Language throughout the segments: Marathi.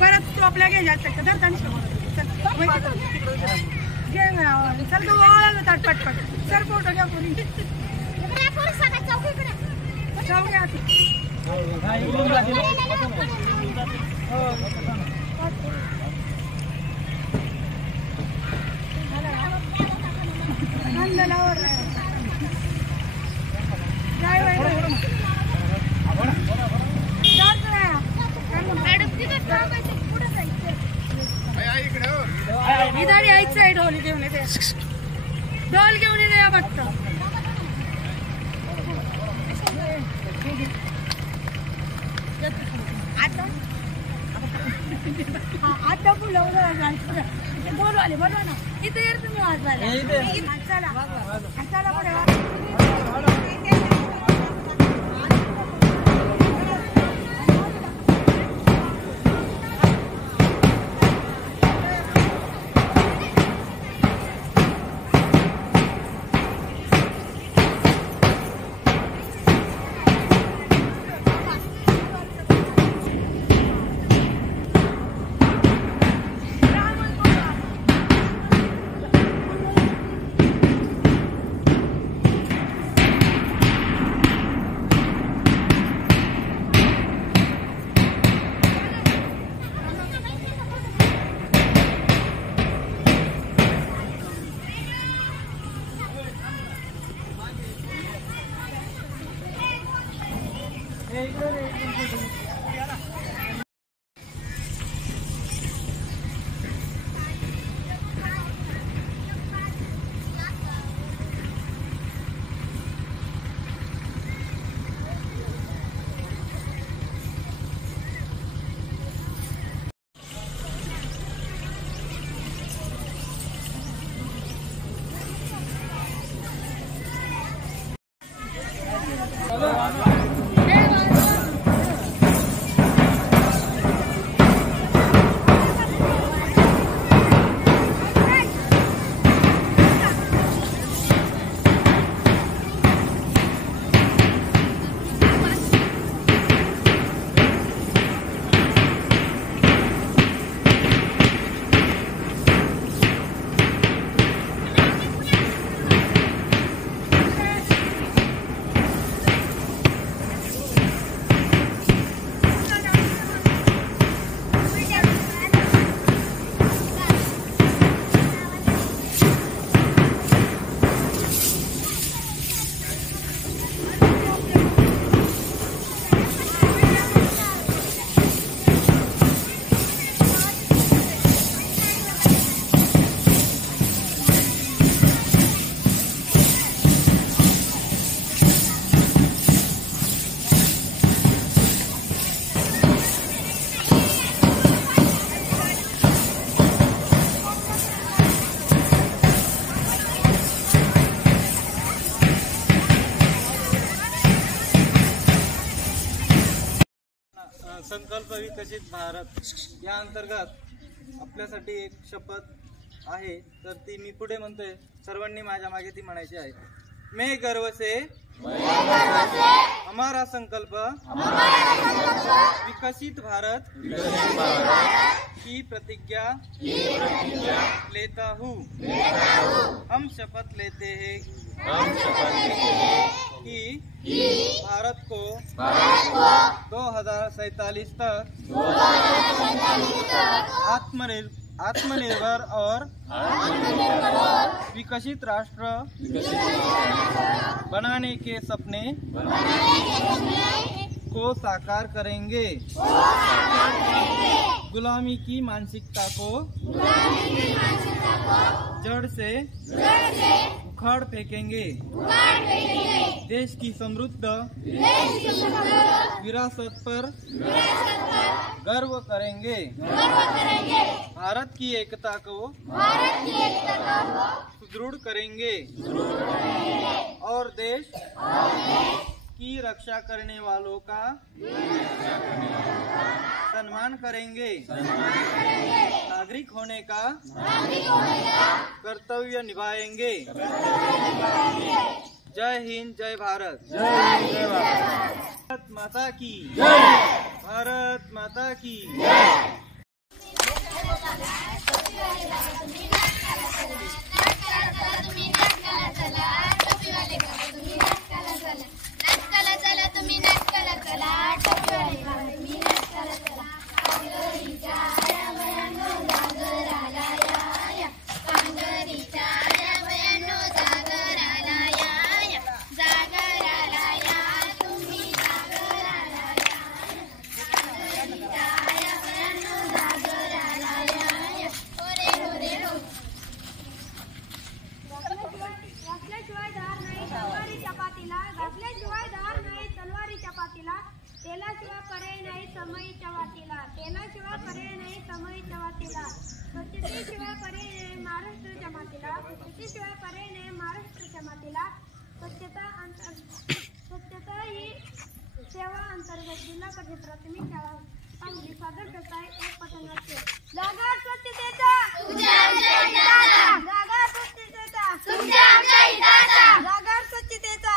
परत तू आपल्या घे चल तू ओळख पटपट सर फोटो घ्या कोणी इधर यायचं आहे ढोल घेऊन येते ढोल घेऊन येते फक्त आता ढोल वाले बनवा ना इथे येत तुम्ही वाजवायला चला संकल्प विकसित भारत या अंतर्गत आपल्यासाठी एक शपथ आहे, तर ती मी पुढे म्हणतोय, सर्वांनी माझ्या मागे ती म्हणायची आहे। मैं गर्व से हमारा संकल्प विकसित भारत की प्रतिज्ञा लेता हूँ। हम शपथ लेते हैं कि भारत को 2047 तक आत्मनिर्भर और विकसित राष्ट्र बनाने के सपने को साकार करेंगे। गुलामी की मानसिकता को जड़ से उखाड़ फेंकेंगे। देश की समृद्ध विरासत पर गर्व करेंगे। भारत की एकता को सुदृढ़ करेंगे और देश की रक्षा करने वालों का सम्मान करेंगे। नागरिक होने का कर्तव्य निभाएंगे। जय हिंद, जय भारत. भारत माता की भारत माता की तेलाशिवाय पर्याय नाही समईच्या वाटेला, तेलाशिवाय पर्याय नाही समईच्या वाटेला, स्वच्छतेशिवाय पर्याय नाही महाराष्ट्राच्या मातीला, स्वच्छतेशिवाय पर्याय नाही महाराष्ट्राच्या मातीला. स्वच्छता ही सेवा अंतर्गत जिल्हा परिषद प्राथमिक शाळा सांगली सादर करताय एक पथनाट्य. जागा स्वच्छतेचा, जागा स्वच्छतेचा, जागा स्वच्छतेचा,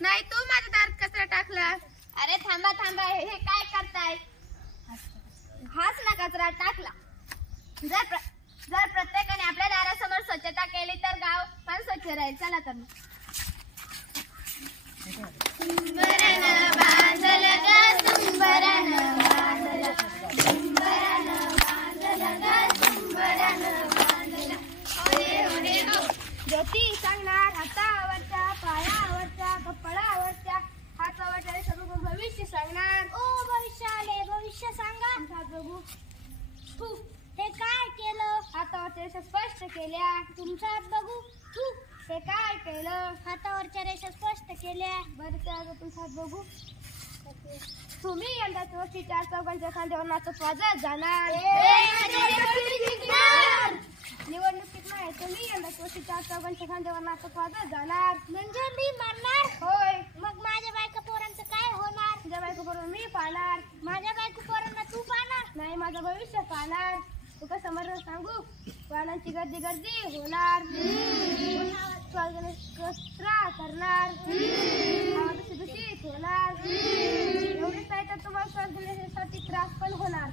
नाही तू माझ्या दारात कचरा टाकला. अरे थांबा थांबा, हे काय करताय? हाच ना कचरा टाकला. जर प्रत्येकाने आपल्या दारासमोर स्वच्छता केली तर गाव पण स्वच्छ राहील. चला तर ज्योती सांगणार हातावरच्या, पायावरच्या, कपडावरच्या, हातावरच्या सर्व भविष्य सांगणार. ओ भविष्य आले, भविष्य सांगा. बघू तू हे काय केलं? हातावरच्या रेषा स्पष्ट केल्या. तुमचा हात बघू. तू हे काय केलं? हातावरच्या रेषा स्पष्ट केल्या. बरं त्या तुमचा हात बघू. तुम्ही यंदाच्या वर्षी 4 चौघांच्या खांद्यावर नाचत वाजत जाणार. निवडणुकीत नाही, तुम्ही यंदाच्या वर्षी 4 चौघांच्या खांद्यावर नाचत वाजत जाणार. म्हणजे मी मारणार? होय. मग माझ्या बायका पोरांचं काय होणार? तुझ्या बायका पोरांना मी पाहणार. माझ्या बायका पोरांना तू पाहणार? नाही, माझं भविष्य पाहणार. तू कसं समोर सांगू? वाहनांची गर्दी होणार. कचरा करणार. दूषित होणार. एवढेच नाही तर तुम्हाला श्वास घेण्यासाठी त्रास पण होणार.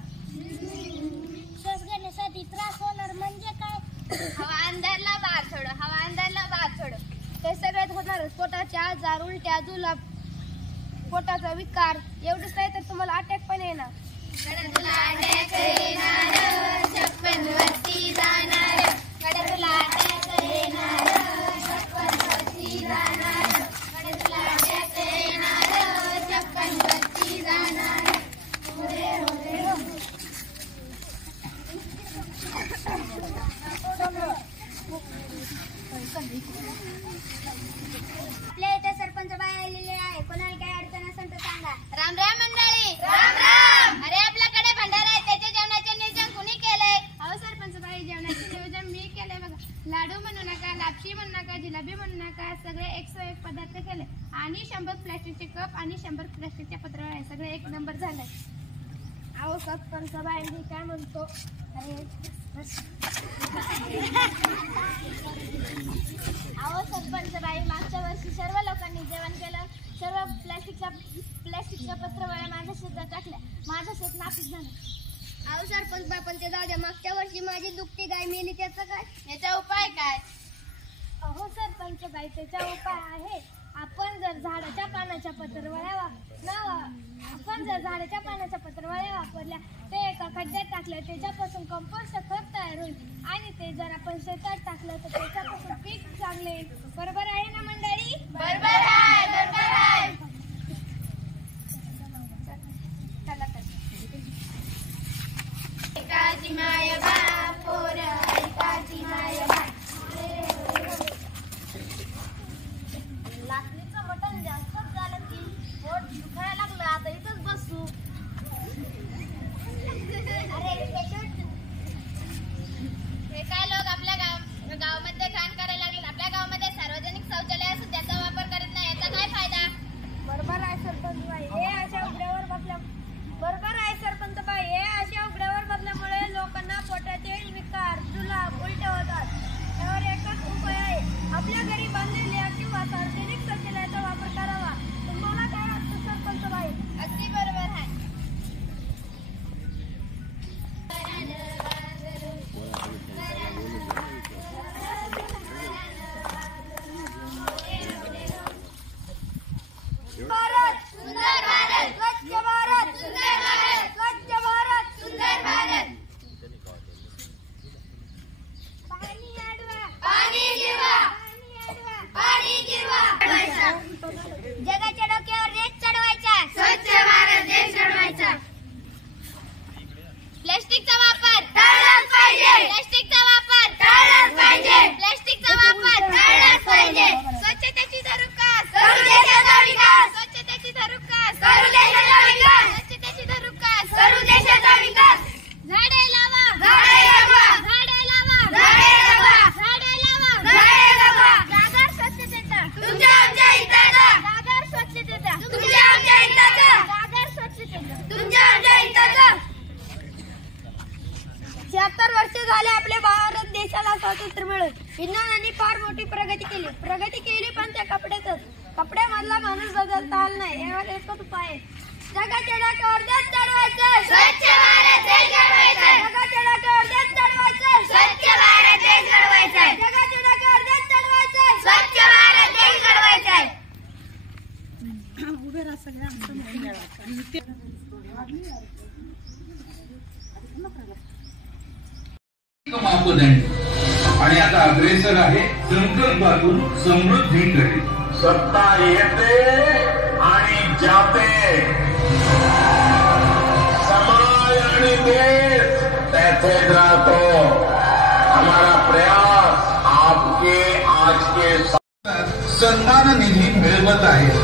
श्वास घेण्यासाठी त्रास होणार म्हणजे काय? हवा अंधारला बाहेर सोड, हवा अंधारला बाहेर सोड. हे सगळ्यात होणार. पोटाचे आजार, उलट्या, जुलाब, पोटाचा विकार. एवढंच नाही तर तुम्हाला अटॅक पण येणार. आपल्या इथे सरपंच बाई आलेले आहे. कोणाला काय अडचण असेल तर सांगा. राम राम मंडळी. राम राम. अरे आपल्याकडे भंडारा आहे, त्याच्या जेवणाचे नियोजन कुणी केलंय? अहो सरपंच बाई, जेवणाचे नियोजन मी केलंय बघा. लाडू म्हणू नका, लापशी म्हणू नका, जिलेबी म्हणू नका, सगळे 101 पदार्थ केले आणि 100 प्लास्टिकचे कप आणि 100 प्लास्टिकच्या पत्रावळ्या, सगळे 1 नंबर झालंय. अहो सरपंच बाई मी काय म्हणतो, अरे अहो सरपंच बाई, मागच्या वर्षी सर्व लोकांनी जेवण केलं. सर्व प्लॅस्टिकच्या पत्रावळ्या माझ्या शेतात टाकल्या. माझं शेत नापीक झालं. अहो सरपंच बाई, पण ते जाऊ द्या. मागच्या वर्षी माझी दुभती गाय मेली, त्याचा काय? याचा उपाय काय? अहो सरपंच बाई, त्याचा उपाय आहे. आपण जर झाडाच्या पानाच्या पत्रावळ्या वापरल्या, ते एका खड्ड्यात टाकलं, त्याच्यापासून कंपोस्ट खत तयार होईल आणि ते जर आपण शेतात टाकलं तर त्याच्यापासून पीक चांगले येईल. बरोबर आहे ना मंडळी? बरोबर आहे, बरोबर आहे. एकाची माय बाप पोर, एकाची माय बाप. लाकडीचं मटण जास्तच झालं की पोट दुखायला लागलं. आता इथंच बसू. स्वातंत्र्य मिळेल. विज्ञानाने फार मोठी प्रगती केली पण त्या कपड्यामधला माणूस बदलता आला नाही. यावर एकच उपाय आहे. जगाच्या डोक्यावर देश चढवायचं, स्वच्छ भारत देश घडवायचा. जगाच्या डोक्यावर देश चढवायचं, स्वच्छ भारत देश घडवायचा. जगाच्या डोक्यावर देश चढवायचं, स्वच्छ भारत देश घडवायचा. उभे राहा सगळ्या. मापदंड आणि आता अग्रेसर आहे संकल्पातून समृद्धीकडे. सत्ता येते आणि जाते, समाज आणि देश तेथेच राहतो. हमारा प्रयास आपके आज के सन्मान निधी मिळवत आहे.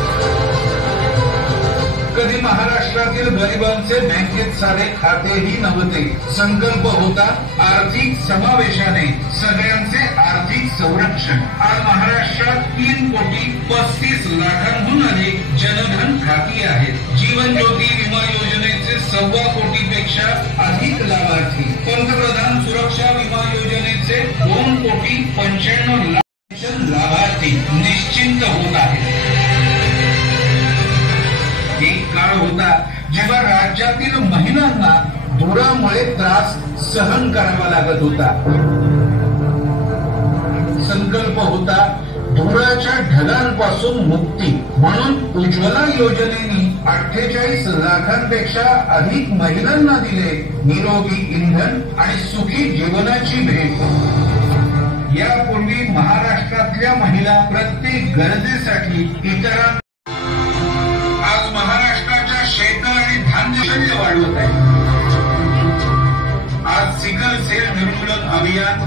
कधी महाराष्ट्रातील गरिबांचे बँकेत सारे खातेही नव्हते. संकल्प होता आर्थिक समावेशाने सगळ्यांचे आर्थिक संरक्षण. आज महाराष्ट्रात 3,35 लाखांहून अधिक जनधन खाती आहेत. जीवन ज्योती विमा योजनेचे 1.25 कोटीपेक्षा अधिक लाभार्थी. पंतप्रधान सुरक्षा विमा योजनेचे 2,95 लाख लाभार्थी निश्चिंत होत आहेत. एक काळ होता जेव्हा राज्यातील महिलांना धुरामुळे त्रास सहन करावा लागत होता. संकल्प होता धुराच्या ढगांपासून मुक्ती. म्हणून उज्ज्वला योजनेने 48 लाखांपेक्षा अधिक महिलांना दिले निरोगी इंधन आणि सुखी जीवनाची भेट. यापूर्वी महाराष्ट्रातल्या महिला प्रत्येक गरजेसाठी इतरांना आज महाराष्ट्राच्या शेत आणि धान्य वाढवत आहे. आज सिकल सेल निर्मूलन अभियान